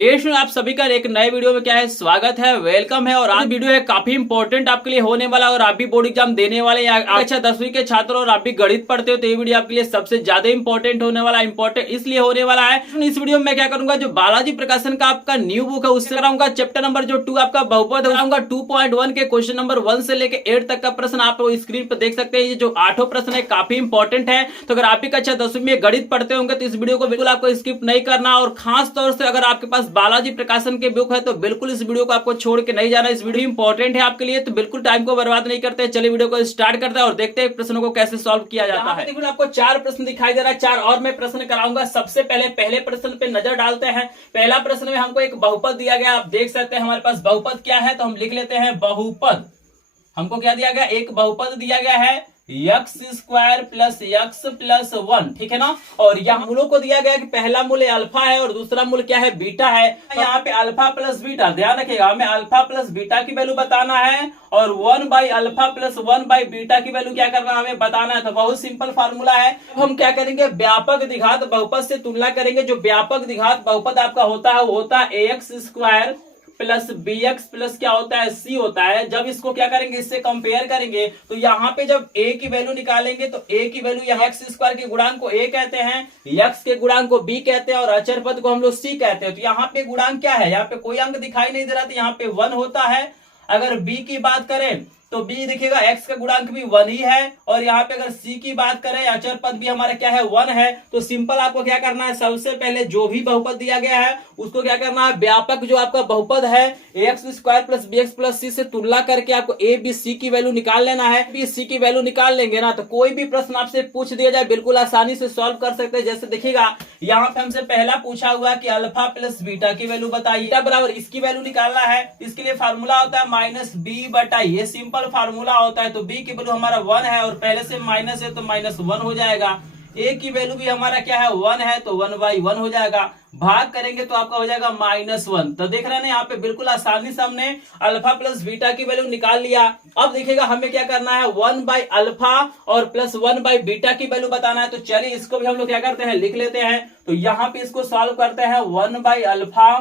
आप सभी का एक नए वीडियो में क्या है स्वागत है, वेलकम है। और आज वीडियो है काफी इंपॉर्टेंट आपके लिए होने वाला। और आप भी बोर्ड एग्जाम देने वाले या अच्छा 10वीं के छात्र और आप भी गणित पढ़ते हो तो ये वीडियो आपके लिए सबसे ज्यादा इंपॉर्टेंट होने वाला। इंपॉर्टेंट इसलिए होने वाला है, इस वीडियो में मैं क्या करूंगा, जो बालाजी प्रकाशन का आपका न्यू बुक है उससे कराऊंगा चैप्टर नंबर जो 2 आपका बहुपद है 2.1 के क्वेश्चन नंबर 1 से लेकर 8 तक का प्रश्न आप स्क्रीन पर देख सकते हैं। ये जो 8 प्रश्न है काफी इंपॉर्टेंट है, तो अगर आप भी अच्छा 10वीं में गणित पढ़ते होंगे तो इस वीडियो को बिल्कुल आपको स्किप नहीं करना। और खास तौर से अगर आपके पास बालाजी प्रकाशन के बुक है तो बिल्कुल इस वीडियो को आपको छोड़ के नहीं जाना। इस वीडियो इंपॉर्टेंट है आपके लिए, तो बिल्कुल टाइम को बर्बाद नहीं करते। चलिए वीडियो को स्टार्ट करते हैं और देखते हैं प्रश्नों को कैसे सॉल्व किया जाता है। देखिए आपको 4 प्रश्न दिखाई दे रहा है, 4 और मैं प्रश्न कराऊंगा। सबसे पहले प्रश्न पे नजर डालते हैं। पहला प्रश्न में हमको एक बहुपद दिया गया, आप देख सकते हैं हमारे पास बहुपद क्या है, तो हम लिख लेते हैं बहुपद। हमको क्या दिया गया, एक बहुपद दिया गया है x square plus x plus 1, ठीक है ना। और यहाँ मूलों को दिया गया कि पहला मूल अल्फा है और दूसरा मूल क्या है, बीटा है। यहाँ पे अल्फा प्लस बीटा, ध्यान रखिएगा हमें अल्फा प्लस बीटा की वैल्यू बताना है और 1 by alpha plus 1 by beta की वैल्यू क्या करना है, हमें बताना है। तो बहुत सिंपल फार्मूला है। हम क्या करेंगे, व्यापक द्विघात बहुपद से तुलना करेंगे। जो व्यापक द्विघात बहुपद आपका होता है वो होता है ax square plus B x plus क्या होता है, सी होता है। जब इसको क्या करेंगे, इससे कंपेयर करेंगे तो यहाँ पे जब a की वैल्यू निकालेंगे तो a की वैल्यू यहाँ एक्स स्क्वायर के गुणांक को a कहते हैं, x के गुणांक को b कहते हैं और अचर पद को हम लोग c कहते हैं। तो यहाँ पे गुणांक क्या है, यहाँ पे कोई अंक दिखाई नहीं दे रहा, तो यहाँ पे 1 होता है। अगर b की बात करें तो b देखिएगा x का गुणांक भी 1 ही है। और यहाँ पे अगर c की बात करें, अचर पद भी हमारा क्या है, 1 है। तो सिंपल आपको क्या करना है, सबसे पहले जो भी बहुपद दिया गया है उसको क्या करना है, व्यापक जो आपका बहुपद है ax square plus B x plus C से तुलना करके आपको a b c की वैल्यू निकाल लेना है। b c की वैल्यू निकाल लेंगे ना तो कोई भी प्रश्न आपसे पूछ दिया जाए बिल्कुल आसानी से सॉल्व कर सकते हैं। जैसे देखिएगा यहाँ पे हमसे पहला पूछा हुआ कि अल्फा प्लस बीटा की वैल्यू बताइए, बराबर इसकी वैल्यू निकालना है। इसके लिए फार्मूला होता है माइनस बी बटा, ये सिंपल फार्मूला होता है। तो b की वैल्यू हमारा 1 है और पहले से माइनस है तो माइनस 1 हो जाएगा। a की वैल्यू भी हमारा क्या है, 1 है तो 1 बाई 1 हो जाएगा। भाग करेंगे तो आपका हो जाएगा -1। तो देख रहे हैं यहाँ पे बिल्कुल आसानी से हमने अल्फा प्लस बीटा की वैल्यू निकाल लिया। अब देखिएगा हमें क्या करना है, 1 बाई अल्फा और प्लस 1 बाई बीटा की वैल्यू बताना है। तो चलिए इसको भी हम लोग क्या करते हैं, लिख लेते हैं। तो यहाँ पे इसको सॉल्व करते हैं, 1 by alpha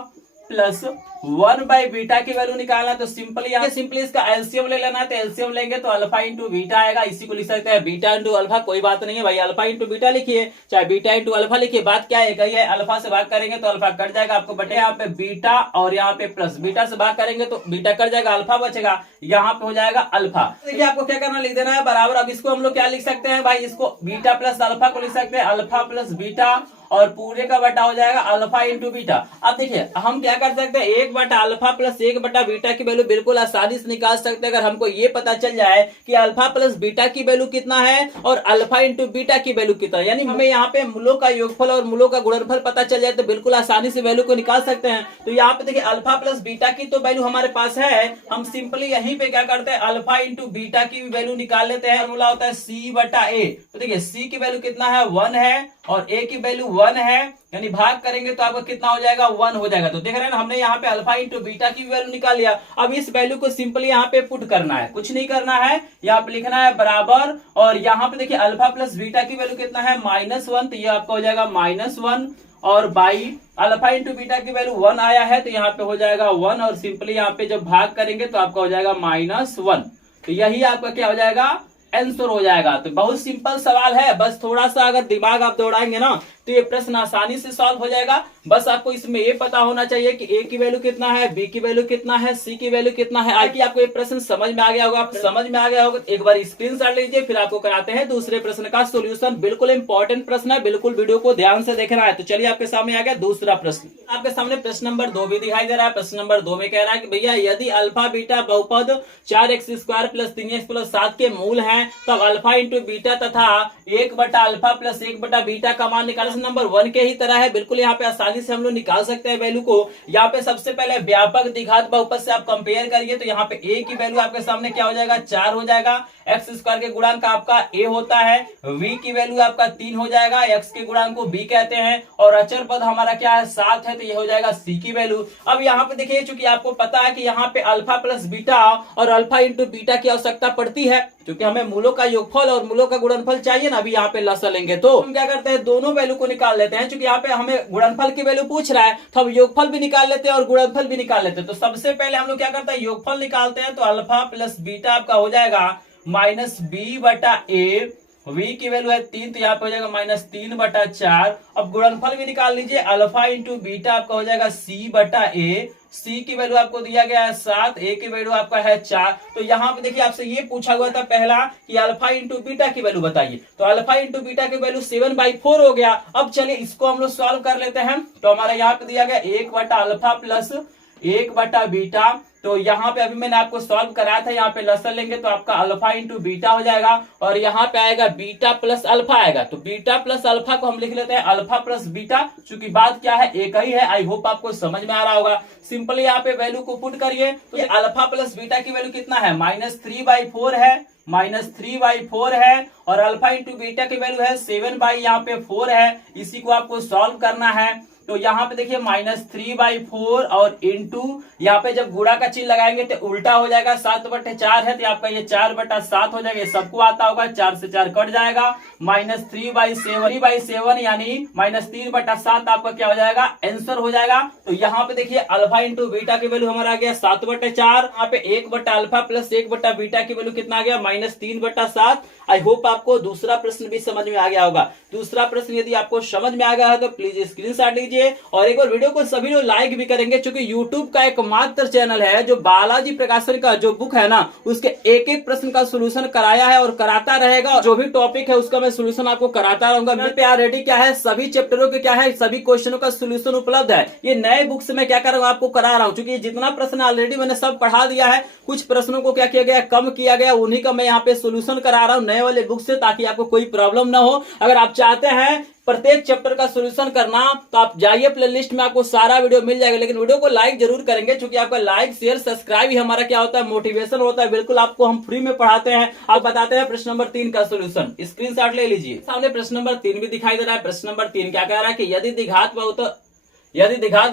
plus 1 by beta की वैल्यू निकालना। तो सिंपली इसका एलसीएम ले लेना है। तो एलसीएम लेंगे तो अल्फा इंटू बीटा आएगा। इसी को लिख सकते हैं बीटा इंटू अल्फा, कोई बात नहीं है भाई, अल्फा इंटू बीटा लिखिए चाहे बीटा इंटू अल्फा लिखिए, बात क्या है गई है। अल्फा से भाग करेंगे तो अल्फा कट जाएगा, आपको बटे यहाँ पे बीटा और यहाँ पे प्लस, बीटा से भाग करेंगे तो बीटा कट जाएगा, अल्फा बचेगा, यहाँ पे हो जाएगा अल्फा। देखिए आपको क्या करना, लिख देना है बराबर। अब इसको हम लोग क्या लिख सकते हैं भाई, इसको बीटा प्लस अल्फा को लिख सकते हैं अल्फा प्लस बीटा और पूरे का बटा हो जाएगा अल्फा इंटू बीटा। अब देखिए हम क्या कर सकते हैं, 1 बटा अल्फा प्लस 1 बटा बीटा की वैल्यू बिल्कुल आसानी से निकाल सकते हैं। अगर हमको ये पता चल जाए कि अल्फा प्लस बीटा की वैल्यू कितना है और अल्फा इंटू बीटा की वैल्यू कितना है, यानी हमें यहाँ पे मूलों का योगफल और मूलों का गुणनफल पता चल जाए तो बिल्कुल आसानी से वैल्यू को निकाल सकते हैं। तो यहाँ पे देखिए अल्फा प्लस बीटा की तो वैल्यू हमारे पास है, हम सिंपली यहीं पे क्या करते हैं, अल्फा इंटू बीटा की वैल्यू निकाल लेते हैं। फॉर्मूला होता है सी बटा ए। तो देखिए सी की वैल्यू कितना है, 1 है और ए की वैल्यू 1 है, यानी भाग करेंगे तो आपको कितना हो जाएगा, 1 हो जाएगा। तो देख रहे हैं ना, हमने यहाँ पे अल्फा इंटू बीटा की वैल्यू निकाल लिया। अब इस वैल्यू को सिंपली यहाँ पे पुट करना है, कुछ नहीं करना है, यहाँ पे लिखना है बराबर। और यहाँ पे देखिए अल्फा प्लस बीटा की वैल्यू कितना है, -1, तो ये आपका हो जाएगा -1 और बाई अल्फा इंटू बीटा की वैल्यू 1 आया है तो यहाँ पे हो जाएगा 1 और सिंपली यहाँ पे जब भाग करेंगे तो आपका हो जाएगा -1। तो यही आपका क्या हो जाएगा, आंसर हो जाएगा। तो बहुत सिंपल सवाल है, बस थोड़ा सा अगर दिमाग आप दौड़ाएंगे ना तो ये प्रश्न आसानी से सॉल्व हो जाएगा। बस आपको इसमें ये पता होना चाहिए कि ए की वैल्यू कितना है, बी की वैल्यू कितना है, सी की वैल्यू कितना है। आगे आपको ये प्रश्न समझ में आ गया होगा, समझ में आ गया होगा एक बार स्क्रीनशॉट लीजिए, फिर आपको कराते हैं दूसरे प्रश्न का सोल्यूशन। बिल्कुल इंपॉर्टेंट प्रश्न है, बिल्कुल वीडियो को ध्यान से देखना है। तो चलिए आपके सामने आ गया दूसरा प्रश्न। आपके सामने प्रश्न नंबर 2 भी दिखाई दे रहा है। प्रश्न नंबर 2 में कह रहा है कि भैया यदि अल्फा बीटा बहुपद 4x square plus 3x plus 7 के मूल हैं तब अल्फा इंटू बीटा तथा 1 बटा अल्फा प्लस 1 बटा बीटा का मान निकालना। नंबर 1 के ही तरह है, बिल्कुल यहाँ पे आसानी से हम लोग निकाल सकते हैं वैल्यू को। यहाँ पे सबसे पहले व्यापक द्विघात बहुपद से आप कंपेयर करिए तो यहाँ पे a की वैल्यू आपके सामने क्या हो जाएगा, 4 हो जाएगा। एक्स स्क्वायर के गुणांक आपका ए होता है, v की वैल्यू आपका 3 हो जाएगा, x के गुणांक को b कहते हैं, और अचर पद हमारा क्या है 7 है, तो ये हो जाएगा c की वैल्यू। अब यहाँ पे देखिए, चूंकि आपको पता है कि यहाँ पे अल्फा प्लस बीटा और अल्फा इंटू बीटा की आवश्यकता पड़ती है, क्योंकि हमें मूलों का योगफल और मूलों का गुणनफल चाहिए ना। अभी यहाँ पे लसा लेंगे तो हम क्या करते हैं, दोनों वैल्यू को निकाल लेते हैं। चूंकि यहाँ पे हमें गुणनफल की वैल्यू पूछ रहा है, तो हम योगफल भी निकाल लेते हैं और गुणनफल भी निकाल लेते हैं। तो सबसे पहले हम लोग क्या करते हैं, योगफल निकालते हैं। तो अल्फा प्लस बीटा आपका हो जाएगा माइनस बी बटा ए, v की वैल्यू है 3, तो यहाँ पे हो जाएगा माइनस 3 बटा 4। अब गुणनफल भी निकाल लीजिए, अल्फा इंटू बीटा आपका हो जाएगा c बटा ए, c की वैल्यू आपको दिया गया है 7, a की वैल्यू आपका है 4। तो यहाँ पे देखिए आपसे ये पूछा हुआ था पहला कि अल्फा इंटू बीटा की वैल्यू बताइए, तो अल्फा इंटू बीटा की वैल्यू 7/4 हो गया। अब चलिए इसको हम लोग सॉल्व कर लेते हैं। तो हमारा यहाँ पे दिया गया 1 बटा अल्फा प्लस 1 बटा बीटा। तो यहाँ पे अभी मैंने आपको सॉल्व कराया था, यहाँ पे लसन लेंगे तो आपका अल्फा इंटू बीटा हो जाएगा, और यहाँ पे आएगा बीटा प्लस अल्फा आएगा। तो बीटा प्लस अल्फा को हम लिख लेते हैं अल्फा प्लस बीटा, चूंकि बात क्या है एक ही है। आई होप आपको समझ में आ रहा होगा। सिंपली यहाँ पे वैल्यू को पुट करिए, तो ये अल्फा प्लस बीटा की वैल्यू कितना है, -3/4 है, -3/4 है, और अल्फा इंटू बीटा की वैल्यू है 7/4 है। इसी को आपको सॉल्व करना है। तो यहाँ पे देखिए -3/4 और इंटू यहाँ पे जब गुणा का चिन्ह लगाएंगे तो उल्टा हो जाएगा, 7/4 है, तो आपका ये 4/7 हो जाएगा। ये सबको आता होगा, 4 से 4 कट जाएगा, -3/7 यानी -3/7 आपका क्या हो जाएगा, आंसर हो जाएगा। तो यहाँ पे देखिए अल्फा इंटू बीटा की वैल्यू हमारा आ गया 7/4, यहाँ पे 1 बटा अल्फा प्लस 1 बटा बीटा की वैल्यू कितना आ गया, -3/7। आई होप आपको दूसरा प्रश्न भी समझ में आ गया होगा। दूसरा प्रश्न यदि आपको समझ में आ गया है तो प्लीज स्क्रीनशॉट लीजिए, और एक बार वीडियो को सभी लोग लाइक भी करेंगे, क्योंकि YouTube का एकमात्र चैनल है जो बालाजी प्रकाशन का जो बुक है ना, उसके एक एक प्रश्न का सोल्यूशन कराया है और कराता रहेगा। जो भी टॉपिक है उसका मैं सोल्यूशन आपको कराता रहूंगा। मेरे पे ऑलरेडी क्या है, सभी चैप्टरों के क्या है, सभी क्वेश्चनों का सोल्यूशन उपलब्ध है। ये नए बुक से मैं क्या कर रहा हूँ, आपको करा रहा हूँ, क्योंकि जितना प्रश्न ऑलरेडी मैंने सब पढ़ा दिया है। कुछ प्रश्नों को क्या किया गया, कम किया गया, उन्हीं का मैं यहाँ पे सोल्यूशन करा रहा हूँ नए वाले बुक से, ताकि आपको कोई प्रॉब्लम ना हो। अगर आप चाहते हैं प्रत्येक चैप्टर का सॉल्यूशन करना तो आप जाइए प्लेलिस्ट में, आपको सारा वीडियो मिल जाएगा। लेकिन वीडियो को लाइक जरूर करेंगे, क्योंकि आपका लाइक शेयर सब्सक्राइब ही हमारा क्या होता है, मोटिवेशन होता है। बिल्कुल आपको हम फ्री में पढ़ाते हैं। आप बताते हैं प्रश्न नंबर 3 का सॉल्यूशन, स्क्रीनशॉट ले लीजिए। सामने प्रश्न नंबर 3 भी दिखाई दे रहा है। प्रश्न नंबर 3 क्या कह रहा है कि यदि द्विघात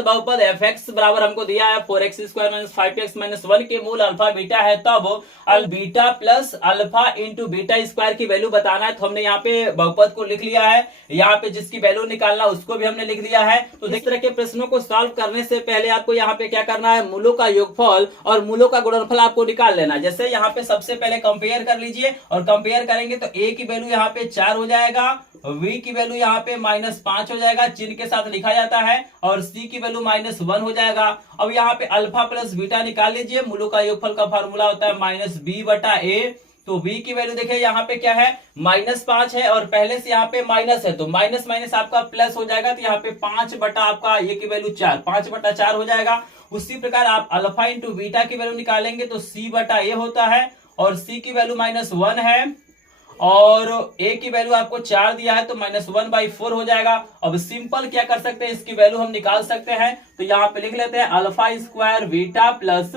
बहुपद fx बराबर हमको दिया है 4x² - 5x - 1 के मूल अल्फा बीटा है, तब beta plus alpha into beta square की वैल्यू बताना है। तो हमने यहाँ पे बहुपद को लिख लिया है, यहाँ पे जिसकी वैल्यू निकालना उसको भी हमने लिख दिया है। तो इस तरह के प्रश्नों को सॉल्व करने से पहले आपको यहाँ पे क्या करना है, मूलों का योगफल और मूलों का गुणनफल आपको निकाल लेना। जैसे यहाँ पे सबसे पहले कंपेयर कर लीजिए, और कंपेयर करेंगे तो a की वैल्यू यहाँ पे 4 हो जाएगा, v की वैल्यू यहाँ पे -5 हो जाएगा, चिन्ह के साथ लिखा जाता है, और c की वैल्यू -1 हो जाएगा। अब यहाँ पे अल्फा प्लस बीटा निकाल लीजिए। मूलों का योगफल का फार्मूला होता है -b/a। तो v की वैल्यू देखिए यहाँ पे क्या है, -5 है, और पहले से यहाँ पे माइनस है, तो माइनस माइनस आपका प्लस हो जाएगा। तो यहाँ पे 5 बटा आपका a की वैल्यू 4, 5/4 हो जाएगा। उसी प्रकार आप अल्फा इंटू बीटा की वैल्यू निकालेंगे तो c/a होता है, और c की वैल्यू -1 है, और a की वैल्यू आपको 4 दिया है, तो -1/4 हो जाएगा। अब सिंपल क्या कर सकते हैं, इसकी वैल्यू हम निकाल सकते हैं। तो यहाँ पे लिख लेते हैं alpha square beta plus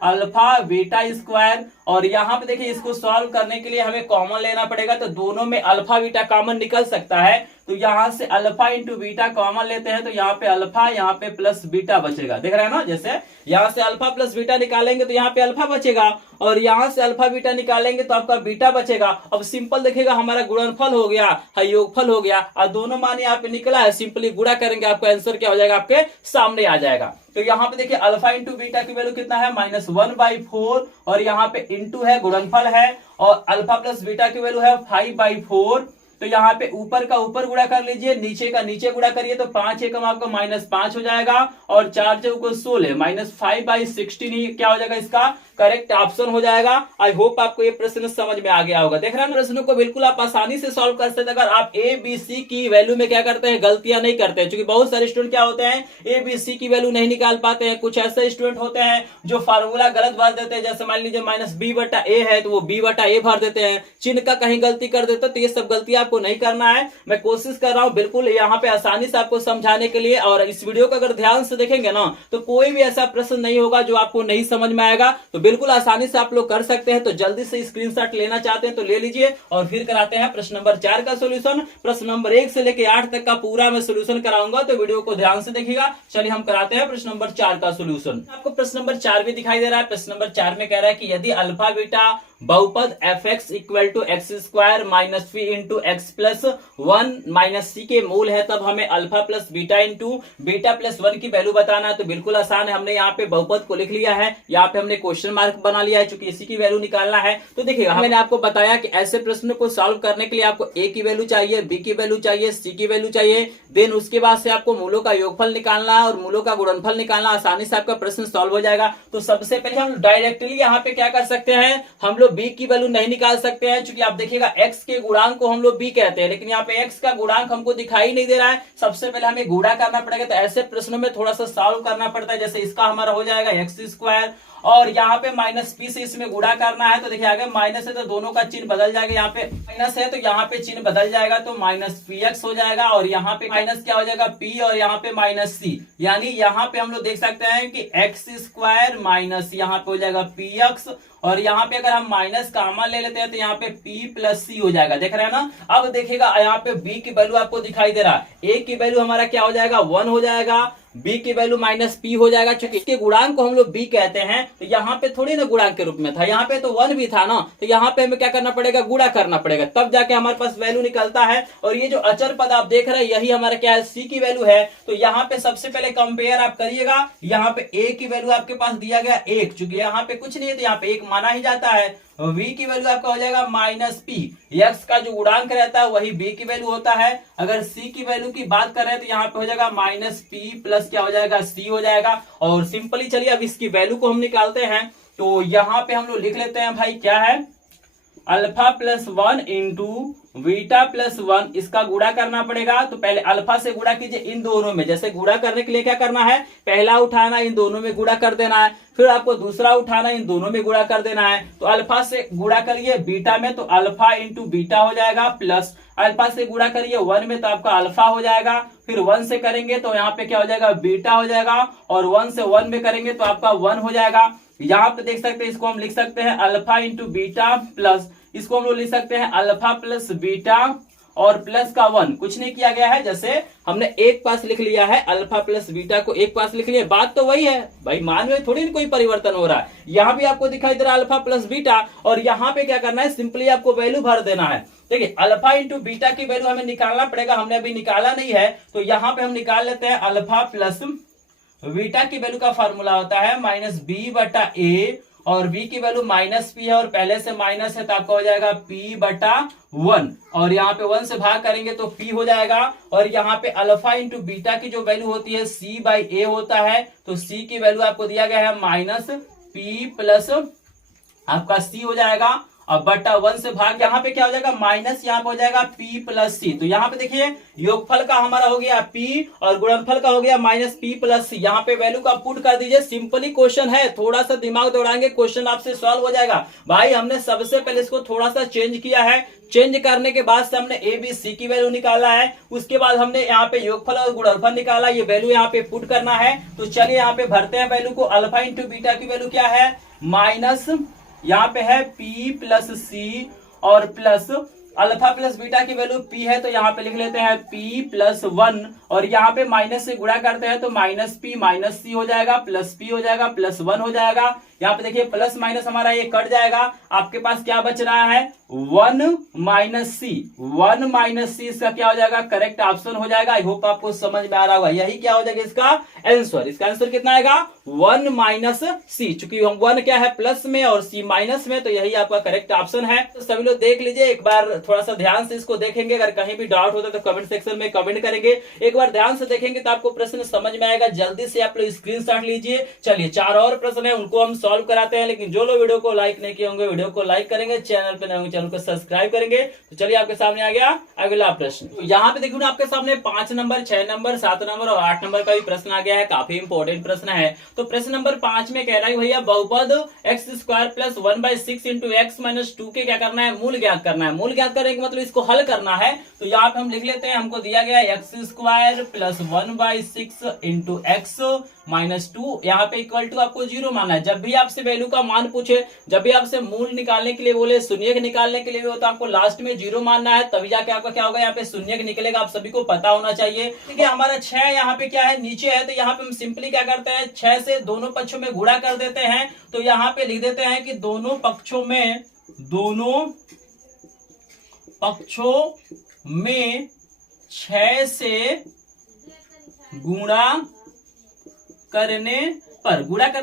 alpha beta square, और यहाँ पे देखिए इसको सॉल्व करने के लिए हमें कॉमन लेना पड़ेगा। तो दोनों में अल्फा बीटा कॉमन निकल सकता है, तो यहाँ से अल्फा इंटू बीटा कॉमन लेते हैं, तो यहाँ पे अल्फा, यहाँ पे प्लस बीटा बचेगा। देख रहे हैं ना, जैसे यहाँ से अल्फा प्लस बीटा निकालेंगे तो यहाँ पे अल्फा बचेगा, और यहाँ से अल्फा बीटा निकालेंगे तो आपका बीटा बचेगा। अब सिंपल देखिएगा हमारा गुणनफल हो गया, योगफल हो गया, और दोनों मान यहाँ पे निकला है। सिंपली गुणा करेंगे, आपका आंसर क्या हो जाएगा, आपके सामने आ जाएगा। तो यहाँ पे देखिए अल्फा इंटू बीटा की वैल्यू कितना है, -1/4, और यहाँ पे इंटू है, गुणनफल है, और अल्फा प्लस बीटा की वैल्यू है 5/4। तो यहाँ पे ऊपर का ऊपर गुणा कर लीजिए, नीचे का नीचे गुणा करिए, तो 5 एकम आपका -5 हो जाएगा, और 4 चौको 16, -5/16 ही क्या हो जाएगा, इसका करेक्ट ऑप्शन हो जाएगा। आई होप आपको ये प्रश्न समझ में आ गया होगा। देख रहे हैं प्रश्नों को बिल्कुल आप आसानी से सॉल्व कर सकते हैं, अगर आप ए बी सी की वैल्यू में क्या करते हैं, गलतियां नहीं करते हैं। क्योंकि बहुत सारे स्टूडेंट क्या होते हैं, ए बी सी की वैल्यू नहीं निकाल पाते हैं। कुछ ऐसे स्टूडेंट होते हैं जो फार्मूला गलत भर देते हैं, जैसे मान लीजिए -b/a है तो वो b/a भर देते हैं, चिन्ह का कहीं गलती कर देते हैं। तो ये सब गलती आप आपको नहीं करना है। मैं कोशिश कर रहा हूं बिल्कुल यहाँ पे आसानी से आपको समझाने के लिए, और इस वीडियो को अगर ध्यान से देखेंगे ना तो कोई भी ऐसा प्रश्न नहीं होगा जो आपको नहीं समझ में आएगा। तो बिल्कुल आसानी से आप लोग कर सकते हैं। तो जल्दी से स्क्रीनशॉट लेना चाहते हैं तो ले लीजिए, और फिर कराते हैं प्रश्न नंबर 4 का सोल्यूशन। प्रश्न नंबर 1 से लेकर 8 तक का पूरा मैं सोल्यूशन कराऊंगा, तो वीडियो को ध्यान से देखिएगा। चलिए हम कराते हैं प्रश्न नंबर 4 का सोल्यूशन। आपको प्रश्न नंबर 4 भी दिखाई दे रहा है। प्रश्न नंबर 4 में कह रहा है कि यदि अल्फा बीटा बहुपद fx equal to X square minus P into X plus 1 minus C के मूल है, तब हमें alpha plus beta into beta plus 1 की वैल्यू बताना है। तो बिल्कुल आसान है, हमने यहाँ पे बहुपद को लिख लिया है, यहाँ पे हमने क्वेश्चन मार्क बना लिया है क्योंकि इसी की वैल्यू निकालना है। तो देखिएगा, मैंने आपको बताया कि ऐसे प्रश्न को सॉल्व करने के लिए आपको ए की वैल्यू चाहिए, बी की वैल्यू चाहिए, सी की वैल्यू चाहिए, देन उसके बाद से आपको मूलों का योगफल निकालना है और मूलों का गुणनफल निकालना। आसानी से आपका प्रश्न सॉल्व हो जाएगा। तो सबसे पहले हम डायरेक्टली यहाँ पे क्या कर सकते हैं, हम लोग बी की वैल्यू नहीं निकाल सकते हैं, क्योंकि आप देखिएगा x के गुणांक को हम लोग b कहते हैं, लेकिन यहाँ पे x का गुणांक हमको दिखाई नहीं दे रहा है। सबसे पहले हमें गुणा करना पड़ेगा। तो ऐसे प्रश्नों में थोड़ा सा सॉल्व करना पड़ता है। जैसे इसका हमारा हो जाएगा एक्स स्क्वायर, और यहाँ पे माइनस पी से इसमें गुणा करना है। तो देखिए आगे माइनस है तो दोनों का चिन्ह बदल जाएगा, यहाँ पे माइनस है तो यहाँ पे चिन्ह बदल जाएगा, तो माइनस पी एक्स हो जाएगा, और यहाँ पे माइनस क्या हो जाएगा पी, और यहाँ पे माइनस सी। यानी यहाँ पे हम लोग देख सकते हैं कि एक्स स्क्वायर माइनस यहाँ पे हो जाएगा पी एक्स, और यहाँ पे अगर हम माइनस कॉमन ले लेते हैं तो यहाँ पे p प्लस सी हो जाएगा। देख रहे हैं ना। अब देखिएगा यहाँ पे b की वैल्यू आपको दिखाई दे रहा है। a की वैल्यू हमारा क्या हो जाएगा 1 हो जाएगा, b की वैल्यू माइनस p हो जाएगा। क्योंकि इसके गुणांक को हम लोग b कहते हैं, तो यहाँ पे थोड़ी ना गुणांक के रूप में था, यहाँ पे तो 1 भी था ना। तो यहाँ पे हमें क्या करना पड़ेगा, गुणा करना पड़ेगा, तब जाके हमारे पास वैल्यू निकलता है। और ये जो अचर पद आप देख रहे हैं यही हमारा क्या है, c की वैल्यू है। तो यहाँ पे सबसे पहले कंपेयर आप करिएगा। यहाँ पे a की वैल्यू आपके पास दिया गया 1, चूंकि यहाँ पे कुछ नहीं है तो यहाँ पे 1 माना ही जाता है। v की वैल्यू आपका हो जाएगा माइनस पी, x का जो गुणांक रहता है वही b की वैल्यू होता है। अगर c की वैल्यू की बात कर रहे हैं तो यहाँ पे हो जाएगा माइनस पी प्लस क्या हो जाएगा c हो जाएगा। और सिंपली चलिए अब इसकी वैल्यू को हम निकालते हैं। तो यहाँ पे हम लोग लिख लेते हैं भाई क्या है, alpha plus 1 into beta plus 1, इसका गुणा करना पड़ेगा। तो पहले अल्फा से गुणा कीजिए इन दोनों में। जैसे गुणा करने के लिए क्या करना है, पहला उठाना इन दोनों में गुणा कर देना है, फिर आपको दूसरा उठाना इन दोनों में गुणा कर देना है। तो अल्फा से गुणा करिए बीटा में तो अल्फा इंटू बीटा हो जाएगा, प्लस अल्फा से गुणा करिए 1 में तो आपका अल्फा हो जाएगा, फिर 1 से करेंगे तो यहाँ पे क्या हो जाएगा बीटा हो जाएगा, और 1 से 1 में करेंगे तो आपका 1 हो जाएगा। यहाँ पे देख सकते हैं, इसको हम लिख सकते हैं अल्फा इंटू बीटा प्लस, इसको हम लोग लिख सकते हैं अल्फा प्लस बीटा और प्लस का 1, कुछ नहीं किया गया है। जैसे हमने एक पास लिख लिया है, अल्फा प्लस बीटा को एक पास लिख लिया, बात तो वही है भाई, मान में थोड़ी कोई परिवर्तन हो रहा है। यहाँ भी आपको दिखाई दे रहा है अल्फा प्लस बीटा, और यहाँ पे क्या करना है, सिंपली आपको वैल्यू भर देना है। देखिए अल्फा इंटू बीटा की वैल्यू हमें निकालना पड़ेगा, हमने अभी निकाला नहीं है। तो यहाँ पे हम निकाल लेते हैं अल्फा प्लस बीटा की वैल्यू का फॉर्मूला होता है माइनस बी बटा ए, और b की वैल्यू माइनस पी है और पहले से माइनस है तो आपका हो जाएगा p बटा 1, और यहाँ पे 1 से भाग करेंगे तो p हो जाएगा। और यहाँ पे अल्फा इंटू बीटा की जो वैल्यू होती है c बाई a होता है, तो c की वैल्यू आपको दिया गया है माइनस p प्लस आपका c हो जाएगा, अब बटा 1 से भाग, यहाँ पे क्या हो जाएगा माइनस, यहाँ पे हो जाएगा p प्लस सी। तो यहाँ पे देखिए योगफल का हमारा हो गया p और गुणनफल का हो गया माइनस p प्लस सी। यहाँ पे वैल्यू का पुट कर दीजिए। सिंपली क्वेश्चन है, थोड़ा सा दिमाग दौड़ाएंगे क्वेश्चन आपसे सॉल्व हो जाएगा। भाई हमने सबसे पहले इसको थोड़ा सा चेंज किया है, चेंज करने के बाद से हमने ए बी सी की वैल्यू निकाला है, उसके बाद हमने यहाँ पे योगफल और गुणनफल निकाला, ये वैल्यू यहाँ पे पुट करना है। तो चलिए यहाँ पे भरते हैं वैल्यू को। अल्फा इंटू बीटा की वैल्यू क्या है, माइनस यहाँ पे है p प्लस सी, और प्लस अल्फा प्लस बीटा की वैल्यू p है तो यहाँ पे लिख लेते हैं p प्लस 1, और यहाँ पे माइनस से गुणा करते हैं तो माइनस p माइनस सी हो जाएगा, प्लस p हो जाएगा, प्लस 1 हो जाएगा। यहाँ पे देखिए प्लस माइनस हमारा ये कट जाएगा, आपके पास क्या बच रहा है 1 माइनस सी। 1 माइनस सी इसका क्या हो जाएगा, करेक्ट ऑप्शन हो जाएगा। आई होप आपको समझ में आ रहा होगा, यही क्या हो जाएगा इसका आंसर। इसका आंसर कितना आएगा 1 माइनस सी, चूंकि हम 1 क्या है प्लस में और सी माइनस में, तो यही आपका करेक्ट ऑप्शन है। तो सभी लोग देख लीजिए, एक बार थोड़ा सा ध्यान से इसको देखेंगे, अगर कहीं भी डाउट होता है तो कमेंट सेक्शन में कमेंट करेंगे। एक बार ध्यान से देखेंगे तो आपको प्रश्न समझ में आएगा। जल्दी से आप लोग स्क्रीनशॉट लीजिए। चलिए 4 और प्रश्न है, उनको हम सॉल्व कराते हैं। लेकिन जो लोग वीडियो को लाइक नहीं किए होंगे वीडियो को लाइक करेंगे, चैनल पे नए होंगे चैनल को सब्सक्राइब करेंगे। तो चलिए आपके सामने आ गया अगला प्रश्न। तो यहाँ पे देखिए ना आपके सामने 5 नंबर, 6 नंबर, 7 नंबर और 8 नंबर का भी प्रश्न आ गया है। काफी इंपॉर्टेंट प्रश्न है। तो प्रश्न नंबर 5 में कह रहा है भैया बहुपद x² plus 1/6 into x minus 2 के क्या करना है, मूल ज्ञात करना है। मूल ज्ञात करने के मतलब इसको हल करना है। तो यहाँ पे हम लिख लेते हैं, हमको दिया गया x² plus 1/6 into x minus 2, यहाँ पे इक्वल टू आपको 0 मानना है। जब भी आपसे वैल्यू का मान पूछे, जब भी आपसे मूल निकालने के लिए बोले, शून्यक निकालने के लिए भी, तो आपको लास्ट में 0 मानना है, तभी जाके आपका क्या होगा, यहाँ पे शून्यक निकलेगा। आप सभी को पता होना चाहिए। ठीक है, हमारा 6 यहाँ पे क्या है, नीचे है। तो यहाँ पे हम सिंपली क्या करते हैं, 6 से दोनों पक्षों में गुणा कर देते हैं। तो यहाँ पे लिख देते हैं कि दोनों पक्षों में 6 से गुणा करने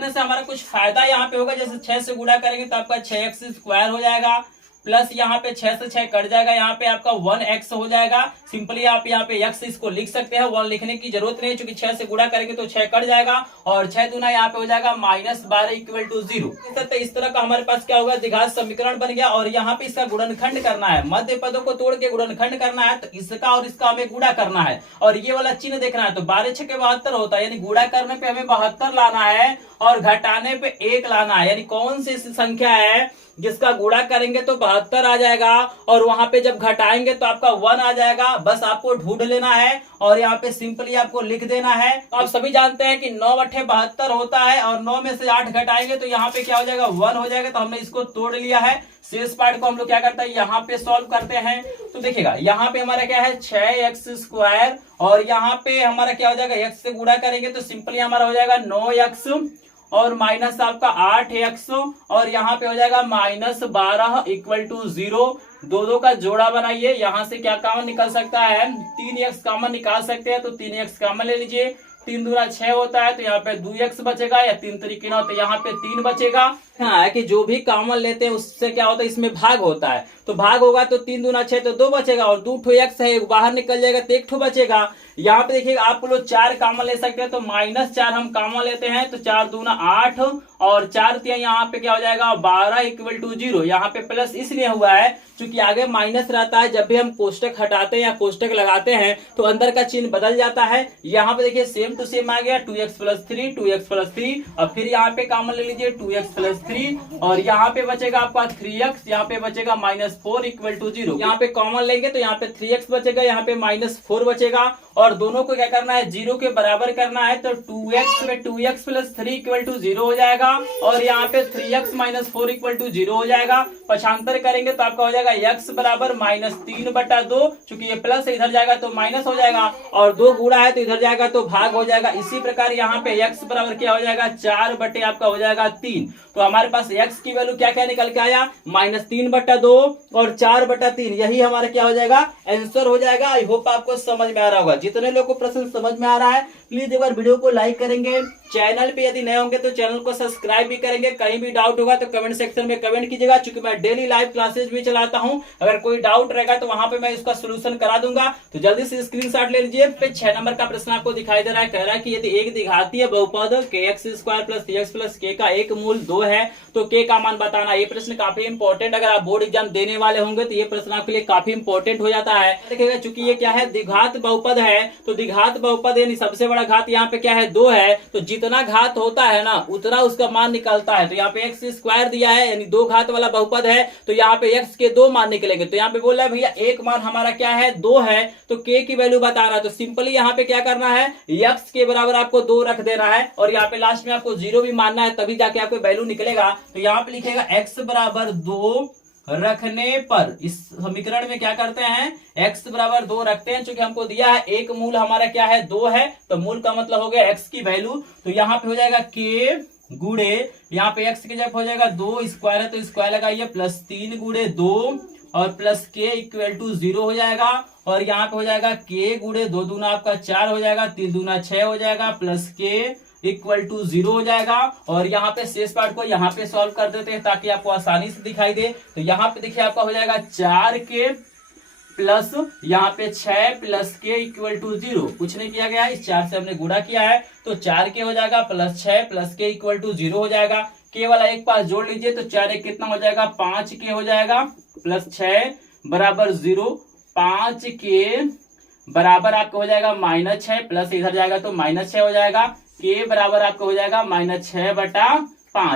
से हमारा कुछ फायदा यहाँ पे होगा। जैसे 6 से गुणा करेंगे तो आपका 6x² हो जाएगा, प्लस यहाँ पे 6 से 6 कट जाएगा, यहाँ पे आपका 1x हो जाएगा। सिंपली आप यहाँ पे x इसको लिख सकते हैं, 1 लिखने की जरूरत नहीं, क्योंकि 6 से गुणा करेंगे तो 6 कट जाएगा और 6 दूना यहाँ पे हो जाएगा -12 इक्वल टू 0। इस तरह का हमारे पास क्या होगा, द्विघात समीकरण बन गया। और यहाँ पे इसका गुणनखंड करना है, मध्य पदों को तोड़ के गुणनखंड करना है। तो इसका और इसका हमें गुणा करना है और ये वाला चिन्ह देखना है। तो 12 6 के 72 होता है, यानी गुणा करने पे हमें 72 लाना है और घटाने पे 1 लाना है। यानी कौन सी संख्या है जिसका गुणा करेंगे तो 72 आ जाएगा और वहां पे जब घटाएंगे तो आपका 1 आ जाएगा। बस आपको ढूंढ लेना है और यहाँ पे सिंपली आपको लिख देना है। तो आप सभी जानते हैं कि 9/72 होता है और 9 में से 8 घटाएंगे तो यहाँ पे क्या हो जाएगा, 1 हो जाएगा। तो हमने इसको तोड़ लिया है। शेष पार्ट को हम लोग क्या करते हैं, यहाँ पे सॉल्व करते हैं। तो देखिएगा यहाँ पे हमारा क्या है 6x² और यहाँ पे हमारा क्या हो जाएगा, x से गुणा करेंगे तो सिंपली हमारा हो जाएगा 9x और माइनस आपका 8x और यहाँ पे हो जाएगा -12 इक्वल टू 0। दो का जोड़ा बनाइए। यहाँ से क्या कॉमन निकल सकता है, 3x कॉमन निकाल सकते हैं। तो 3x कॉमन ले लीजिए। 3 दूना 6 होता है तो यहाँ पे 2x बचेगा, या 3 तरीके 9 तो यहाँ पे 3 बचेगा। हाँ, कि जो भी कॉमन लेते हैं उससे क्या होता है, इसमें भाग होता है। तो भाग होगा तो 3 दूना 6 तो 2 बचेगा और 2 ठो x है, बाहर निकल जाएगा तो 1 ठो बचेगा। यहाँ पे देखिए आप लोग 4 कॉमन ले सकते हैं तो -4 हम कॉमन लेते हैं। तो 4 दूना 8 और 4 यहाँ पे क्या हो जाएगा 12 इक्वल टू 0। यहाँ पे प्लस इसलिए हुआ है क्योंकि आगे माइनस रहता है। जब भी हम कोष्टक हटाते हैं या कोष्टक लगाते हैं तो अंदर का चिन्ह बदल जाता है। यहाँ पे देखिए सेम टू सेम आ गया, 2x + 3 2x + 3 और फिर यहाँ पे कॉमन ले लीजिए 2x + 3 और यहाँ पे बचेगा आपका 3x, यहाँ पे बचेगा -4 इक्वल टू 0। यहाँ पे कॉमन लेंगे तो यहाँ पे 3x बचेगा, यहाँ पे -4 बचेगा और दोनों को क्या करना है, 0 के बराबर करना है। तो 2x में 2x + 3 इक्वल टू 0 हो जाएगा और यहाँ पे 3x - 4 इक्वल टू 0 हो जाएगा। पक्षांतर करेंगे तो आपका हो जाएगा x बराबर -3/2। चूंकि ये प्लस इधर जाएगा तो माइनस हो जाएगा और 2 गुणा है तो इधर जाएगा तो भाग हो जाएगा। इसी प्रकार यहाँ पे x बराबर क्या हो जाएगा, 4 बटे आपका हो जाएगा 3। तो हमारे पास x की वैल्यू क्या क्या निकल के आया, -3/2 और 4/3। यही हमारा क्या हो जाएगा, आंसर हो जाएगा। आई होप आपको समझ में आ रहा होगा। जितने लोगों को प्रश्न समझ में आ रहा है प्लीज एक बार वीडियो को लाइक करेंगे, चैनल पे यदि नए होंगे तो चैनल को सब्सक्राइब भी करेंगे। कहीं भी डाउट होगा तो कमेंट सेक्शन में कमेंट कीजिएगा, क्योंकि मैं डेली लाइव क्लासेस भी चलाता हूं। अगर कोई डाउट रहेगा तो वहां पे मैं इसका सोल्यूशन करा दूंगा। तो जल्दी से स्क्रीनशॉट ले लीजिए। पे 6 नंबर का प्रश्न आपको दिखाई दे रहा है। कह रहा है कि यदि एक द्विघातीय बहुपद kx² + 3x + k का एक मूल 2 है तो k का मान बताना। ये प्रश्न काफी इंपॉर्टेंट, अगर आप बोर्ड एग्जाम देने वाले होंगे तो ये प्रश्न आपके लिए काफी इंपॉर्टेंट हो जाता है। देखिएगा चूंकि ये क्या है, द्विघात बहुपद है। तो द्विघात बहुपद यानी सबसे बड़ा घात यहाँ पे क्या है, 2 है। तो जितना घात होता है ना उतना उसका मान निकलता है। तो यहाँ पे x² दिया है यानी 2 घात वाला बहुपद है। तो यहाँ पे x के 2 मान निकलेंगे। तो यहाँ पे बोल रहा है भैया एक मान हमारा क्या है, 2 है। तो k की वैल्यू बताना। तो सिंपली यहाँ पे क्या करना है, x के बराबर आपको 2 रख देना है और यहाँ पे लास्ट में आपको 0 भी मानना है, तभी जाके आपको वैल्यू निकलेगा। तो यहाँ पे लिखेगा x बराबर 2 रखने पर, इस समीकरण में क्या करते हैं, x बराबर 2 रखते हैं। चूंकि हमको दिया है एक मूल हमारा क्या है, 2 है। तो मूल का मतलब हो गया x की वैल्यू। तो यहाँ पे हो जाएगा k गुणे, यहाँ पे x की जगह हो जाएगा 2 स्क्वायर है तो स्क्वायर लगाइए, +3 गुणे 2 और प्लस k इक्वल टू 0 हो जाएगा। और यहाँ पे हो जाएगा k गुणे 2 दूना आपका 4 हो जाएगा, 3 दूना 6 हो जाएगा, प्लस k इक्वल टू 0 हो जाएगा। और यहाँ पे शेष पार्ट को यहाँ पे सॉल्व कर देते हैं ताकि आपको आसानी से दिखाई दे। तो यहाँ पे देखिए आपका हो जाएगा 4k प्लस यहाँ पे 6 प्लस के इक्वल टू 0। कुछ नहीं किया गया, इस 4 से हमने गुणा किया है तो 4 के हो जाएगा प्लस 6 प्लस के इक्वल टू 0 हो जाएगा। के वाला एक पास जोड़ लीजिए तो 4 एक कितना हो जाएगा 5 के हो जाएगा प्लस 6 बराबर 0। 5 के बराबर आपका हो जाएगा -6 प्लस इधर जाएगा तो -6 हो जाएगा। के बराबर आपका हो जाएगा -6/5।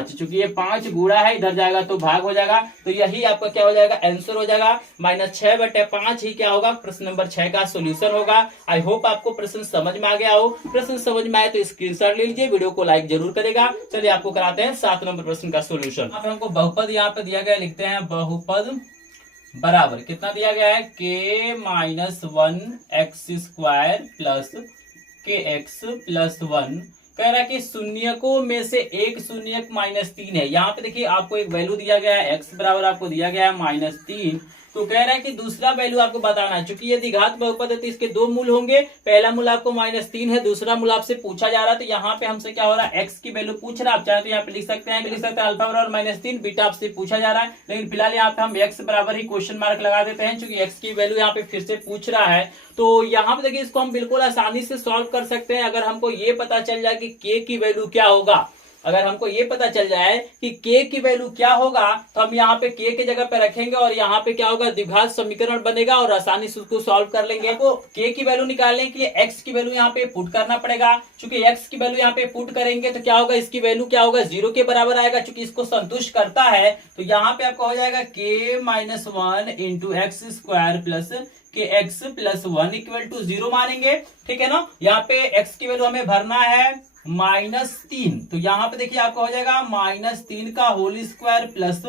चूंकि ये 5 गुणा है, इधर जाएगा तो भाग हो जाएगा, तो यही आपका क्या हो जाएगा आंसर हो जाएगा। -6/5 ही क्या होगा प्रश्न नंबर 6 का सोल्यूशन होगा। आई होप आपको प्रश्न समझ में आ गया हो। प्रश्न समझ में आए तो स्क्रीनशॉट ले लीजिए, वीडियो को लाइक जरूर करेगा। चलिए आपको कराते हैं 7 नंबर प्रश्न का सोल्यूशन। यहाँ पे हमको बहुपद यहाँ पे दिया गया, लिखते हैं बहुपद बराबर कितना दिया गया है k-1 x² प्लस kx+1। कह रहा है कि शून्यकों में से एक शून्यक -3 है। यहाँ पे देखिए आपको एक वैल्यू दिया गया है, x बराबर आपको दिया गया है -3। तो कह रहा है कि दूसरा वैल्यू आपको बताना है। चूंकि ये द्विघात बहुपद है तो इसके 2 मूल होंगे। पहला मूल आपको -3 है, दूसरा मूल आपसे पूछा जा रहा है। तो यहाँ पे हमसे क्या हो रहा है x की वैल्यू पूछ रहा है। आप चाहे तो यहाँ पे लिख सकते हैं अल्फा बराबर -3, बीटा आपसे पूछा जा रहा है। लेकिन फिलहाल यहाँ पे हम x बराबर ही क्वेश्चन मार्क लगा देते हैं, चूंकि x की वैल्यू यहाँ पे फिर से पूछ रहा है। तो यहाँ पे देखिए इसको हम बिल्कुल आसानी से सॉल्व कर सकते हैं अगर हमको ये पता चल जाए कि k की वैल्यू क्या होगा। अगर हमको ये पता चल जाए कि k की वैल्यू क्या होगा तो हम यहाँ पे k की जगह पे रखेंगे और यहाँ पे क्या होगा द्विघात समीकरण बनेगा और आसानी से उसको सॉल्व कर लेंगे। आपको k की वैल्यू निकालने के लिए x की वैल्यू यहाँ पे पुट करना पड़ेगा। चूंकि x की वैल्यू यहाँ पे पुट करेंगे तो क्या होगा, इसकी वैल्यू क्या होगा 0 के बराबर आएगा। चूंकि इसको संतुष्ट करता है तो यहाँ पे आपका हो जाएगा k-1 into x² plus kx+1 equal to 0 मानेंगे। ठीक है ना। यहाँ पे x की वैल्यू हमें भरना है -3। तो यहाँ पे देखिए आपका हो जाएगा -3 का होल स्क्वायर प्लस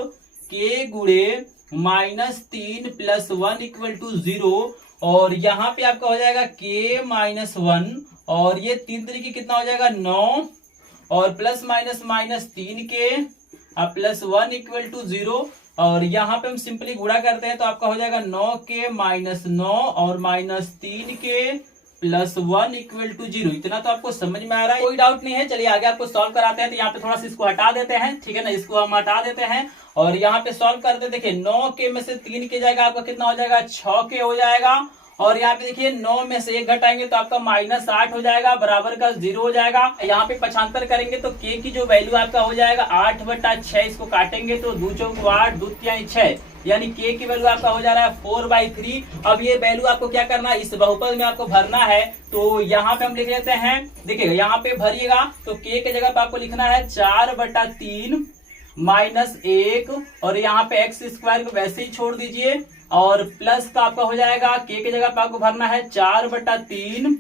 k गुणे -3 + 1 इक्वल टू 0। और यहाँ पे आपका हो जाएगा k-1 और ये 3 तरीके कितना हो जाएगा 9 और प्लस माइनस 3 के प्लस 1 इक्वल टू 0। और यहाँ पे हम सिंपली गुणा करते हैं तो आपका हो जाएगा 9 -9 और -3 के प्लस 1 इक्वल टू 0। इतना तो आपको समझ में आ रहा है, कोई डाउट नहीं है। चलिए आगे आपको सॉल्व कराते हैं। तो यहाँ पे थोड़ा सा इसको हटा देते हैं, ठीक है ना, इसको हम हटा देते हैं और यहाँ पे सॉल्व करते हैं। देखिए 9 के में से 3 के जाएगा आपका कितना हो जाएगा 6 के हो जाएगा। और यहाँ पे देखिए 9 में से 1 घटाएंगे तो आपका -8 हो जाएगा, बराबर का 0 हो जाएगा। यहाँ पे पक्षांतर करेंगे तो k की जो वैल्यू आपका हो जाएगा 8/6। इसको काटेंगे तो 2 चौक 8, 2 तिहाई 6, यानी k की वैल्यू आपका हो जा रहा है 4/3। अब ये वैल्यू आपको क्या करना है, इस बहुपद में आपको भरना है। तो यहाँ पे हम लिख लेते हैं, देखिए यहाँ पे भरिएगा तो k के जगह पे आपको लिखना है 4/3 -1 और यहाँ पे x² को वैसे ही छोड़ दीजिए और प्लस का आपका हो जाएगा k की जगह पे आपको भरना है 4/3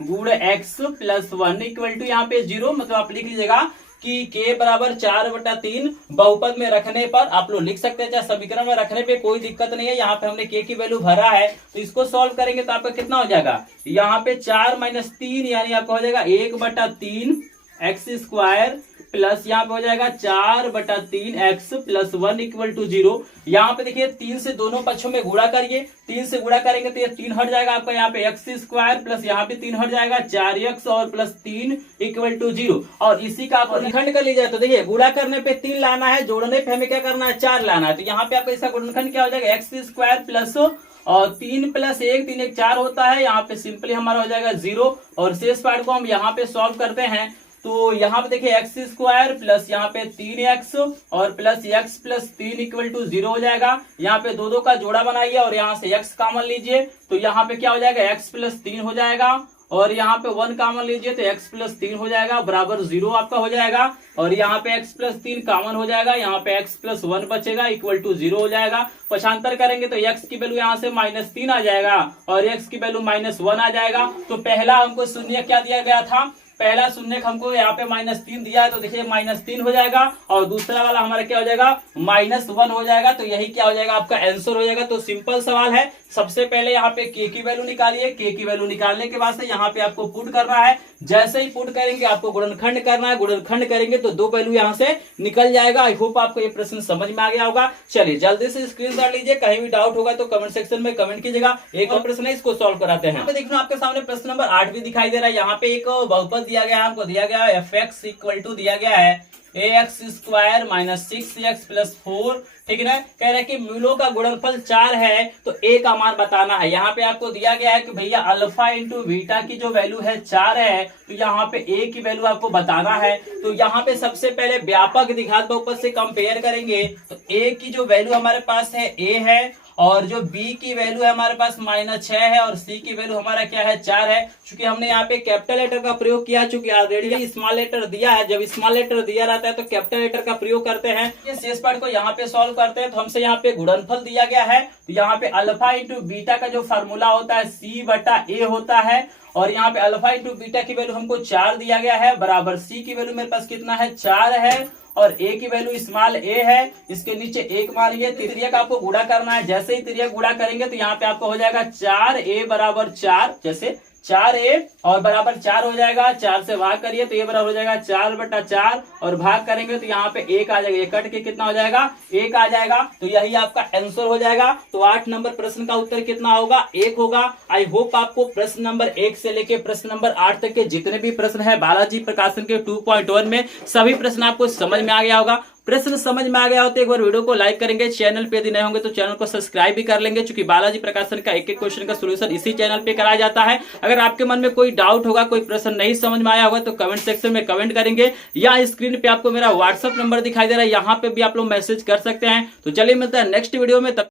गुणे x+1 इक्वल टू यहाँ पे 0। मतलब आप लिख लीजिएगा कि k बराबर 4/3 बहुपद में रखने पर आप लोग लिख सकते हैं, चाहे समीकरण में रखने पे कोई दिक्कत नहीं है। यहाँ पे हमने k की वैल्यू भरा है तो इसको सॉल्व करेंगे तो आपका कितना हो जाएगा, यहाँ पे 4 - 3 यानी आपका हो जाएगा 1/3 x² प्लस यहाँ पे हो जाएगा 4/3 x+1 इक्वल टू 0। यहाँ पे देखिए 3 से दोनों पक्षों में गुणा करिए, 3 से गुणा करेंगे तो ये 3 हट जाएगा आपका, यहाँ पे x² प्लस यहाँ पे 3 हट जाएगा 4x और प्लस 3 इक्वल टू 0। और इसी का आप गुणनखंड कर लीजिए। तो देखिए गुणा करने पे 3 लाना है, जोड़ने पे हमें क्या करना है 4 लाना है। तो यहाँ पे आपका इसका गुणनखंड क्या हो जाएगा x² प्लस और 3 + 1 3 1 4 होता है। यहाँ पे सिंपली हमारा हो जाएगा 0 और शेष पार्ट को हम यहाँ पे सॉल्व करते हैं। तो यहाँ पे देखिए x² प्लस यहाँ पे 3x और प्लस x+3 इक्वल टू 0 हो जाएगा। यहाँ पे 2 का जोड़ा बनाइए और यहाँ से x कॉमन लीजिए तो यहाँ पे क्या हो जाएगा x+3 हो जाएगा और यहाँ पे 1 कॉमन लीजिए तो x+3 हो जाएगा, बराबर 0 आपका हो जाएगा। और यहाँ पे x+3 कॉमन हो जाएगा, यहाँ पे x+1 बचेगा इक्वल टू 0 हो जाएगा। पक्षांतर करेंगे तो x की वैल्यू यहाँ से -3 आ जाएगा और x की वैल्यू -1 आ जाएगा। तो पहला हमको शून्य क्या दिया गया था, पहला शून्य हमको यहाँ पे -3 दिया है तो देखिए -3 हो जाएगा और दूसरा वाला हमारा क्या हो जाएगा -1 हो जाएगा। तो यही क्या हो जाएगा आपका आंसर हो जाएगा। तो सिंपल सवाल है, सबसे पहले यहाँ पे k की वैल्यू निकालिए। k की वैल्यू निकालने के बाद से यहाँ पे आपको पुट करना है। जैसे ही पुट करेंगे आपको गुणनखंड करना है, गुणनखंड करेंगे तो 2 वैल्यू यहाँ से निकल जाएगा। आई होप आपको ये प्रश्न समझ में आ गया होगा। चलिए जल्दी से स्क्रीनशॉट लीजिए, कहीं भी डाउट होगा तो कमेंट सेक्शन में कमेंट कीजिएगा। एक और प्रश्न है, इसको सॉल्व कराते हैं। देखना आपके सामने प्रश्न नंबर 8 भी दिखाई दे रहा है। यहाँ पे एक बहुपद दिया गया है, हमको दिया गया है fx इक्वल टू दिया गया है ax square minus 6x plus 4, ठीक है ना। कह रहे हैं कि मूलों का गुणनफल 4 है तो a का मान बताना है। यहाँ पे आपको दिया गया है कि भैया अल्फा इंटू बीटा की जो वैल्यू है 4 है, तो यहाँ पे a की वैल्यू आपको बताना है। तो यहाँ पे सबसे पहले व्यापक दिखा दो, ऊपर से कंपेयर करेंगे तो a की जो वैल्यू हमारे पास है a है, और जो b की वैल्यू है हमारे पास -6 है, और c की वैल्यू हमारा क्या है 4 है। क्योंकि हमने यहाँ पे कैपिटल लेटर का प्रयोग किया, चूंकि ऑलरेडी स्मॉल लेटर दिया है, जब स्मॉल लेटर दिया रहता है तो कैपिटल लेटर का प्रयोग करते हैं। ये शेष पार्ट को यहाँ पे सॉल्व करते हैं, तो हमसे यहाँ पे गुणनफल दिया गया है, तो यहाँ पे अल्फा इंटू बीटा का जो फार्मूला होता है c/a होता है, और यहाँ पे अल्फा इंटू बीटा की वैल्यू हमको 4 दिया गया है, बराबर c की वैल्यू मेरे पास कितना है 4 है, और a की वैल्यू स्मॉल a है, इसके नीचे 1 मानिए। त्रिज्या का आपको गुणा करना है, जैसे ही त्रिज्या गुणा करेंगे तो यहाँ पे आपको हो जाएगा 4a बराबर 4, जैसे 4a और बराबर 4 हो जाएगा, 4 से भाग करिए तो ये बराबर हो जाएगा 4/4, और भाग करेंगे तो यहाँ पे 1 आ जाएगा, ये कट के कितना हो जाएगा 1 आ जाएगा। तो यही आपका आंसर हो जाएगा। तो 8 नंबर प्रश्न का उत्तर कितना होगा 1 होगा। आई होप आपको प्रश्न नंबर 1 से लेके प्रश्न नंबर 8 तक के जितने भी प्रश्न है बालाजी प्रकाशन के 2.1 में सभी प्रश्न आपको समझ में आ गया होगा। प्रश्न समझ में आ गया हो तो एक बार वीडियो को लाइक करेंगे, चैनल पे यदि नए होंगे तो चैनल को सब्सक्राइब भी कर लेंगे, क्योंकि बालाजी प्रकाशन का एक एक क्वेश्चन का सोल्यूशन इसी चैनल पे कराया जाता है। अगर आपके मन में कोई डाउट होगा, कोई प्रश्न नहीं समझ में आया होगा तो कमेंट सेक्शन में कमेंट करेंगे, या स्क्रीन पे आपको मेरा व्हाट्सएप नंबर दिखाई दे रहा है, यहाँ पे भी आप लोग मैसेज कर सकते हैं। तो चलिए मिलता है नेक्स्ट वीडियो में।